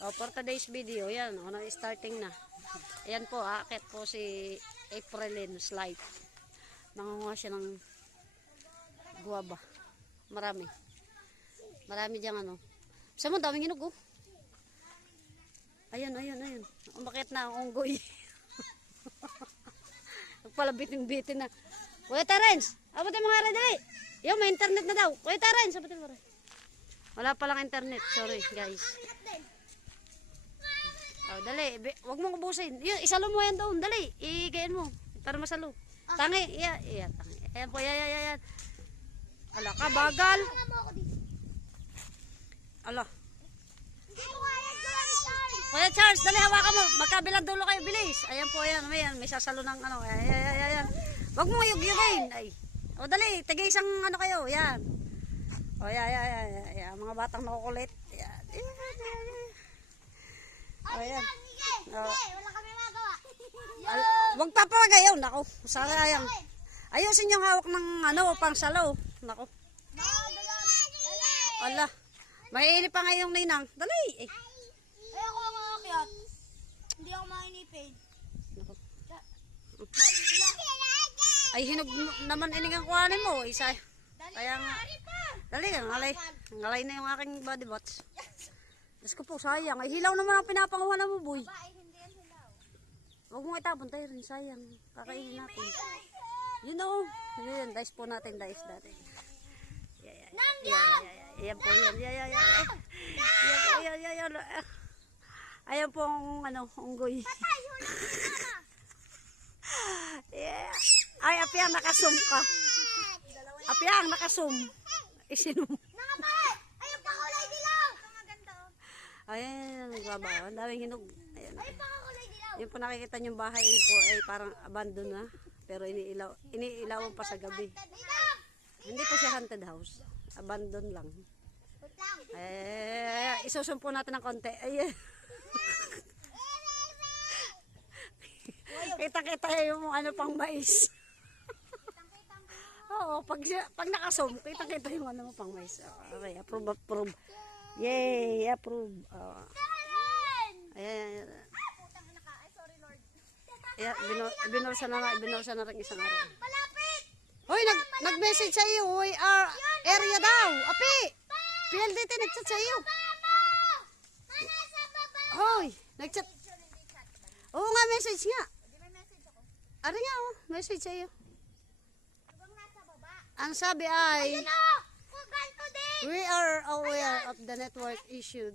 Oh, for today's video, yan, starting na. Ayan po, aakit po si Aprilyn Slide. Nangunguha siya ng guwaba. Marami. Marami diyang ano. Saan mo, daming hinog, oh. Ayan. Umakit na ang unggoy. Nagpalabitin-bitin na. Kuya Terence, abutin mga rin, dali. Yo, may internet na daw. Kuya Terence, abutin mo rin. Wala palang internet. Sorry, guys. Oh, dali. Huwag mong ubusin. Yun, isalo mo yan doon. Dali. Igayin mo. Para masalo. Tangi. Iya, tangi. Ayan po, yan. Ala ka, bagal. Ala. Kuya Charles, dali, hawakan mo. Magkabilang dulo kayo, bilis. Ayan po, ayan. May sasalo ng ano. Ayan. Huwag mo yug-yugin. Ay. O, dali. Tigay isang ano kayo. Ayan. O, ayan. Mga batang nakukulit. Ayan. Ayan. Wala kami magawa. Huwag papagayaw. Nako, sayang. Ayusin yung hawak ng ano, pang salaw. Nako. Ala. Mainip pa ngayong ninang. Dali. Ay, ako ang aakyat. Hindi ako mainipin. Nako. Ay, hinog naman iningang kuhanin mo. Isa. Kaya nga. Dali, ngalay na yung aking body bots. Diyos ko po, sayang. Ay, hilaw naman ang pinapanguha mo, boy. Huwag mong itapon tayo rin, sayang. Kakainin natin. You know. Yun, dice po natin, dice natin. Ayan po, yan. Ayan po ang, ano, unggoy. Yeah. Ay, apiang nakasum ka. Apiang nakasum. Isinum. Ayun pa kulay dilaw. Ayan, baba. Ang daming hinog. Ayan. Ayun pa kulay dilaw. Yung po nakikita niyong bahay po ay parang abandon na. Pero iniilawan pa sa gabi. Hindi po siya haunted house. Abandon lang. Isusumpo natin ng konti. Ayan. Kita-kita yung ano pang mais. Oo, pag nakasum, kita-kita yung ano pang mais. Okay, approve. Yay, approve. Ayan. Ayan, binulsa na rin isang araw. Malapit. Hoy, nag-message sa iyo. Hoy, area daw. Api. PLDT nag-chat sa iyo. Hoy, nag-chat. Oo nga, message nga. Ano nga, message sa iyo. Ang sabi ay, we are aware of the network issue.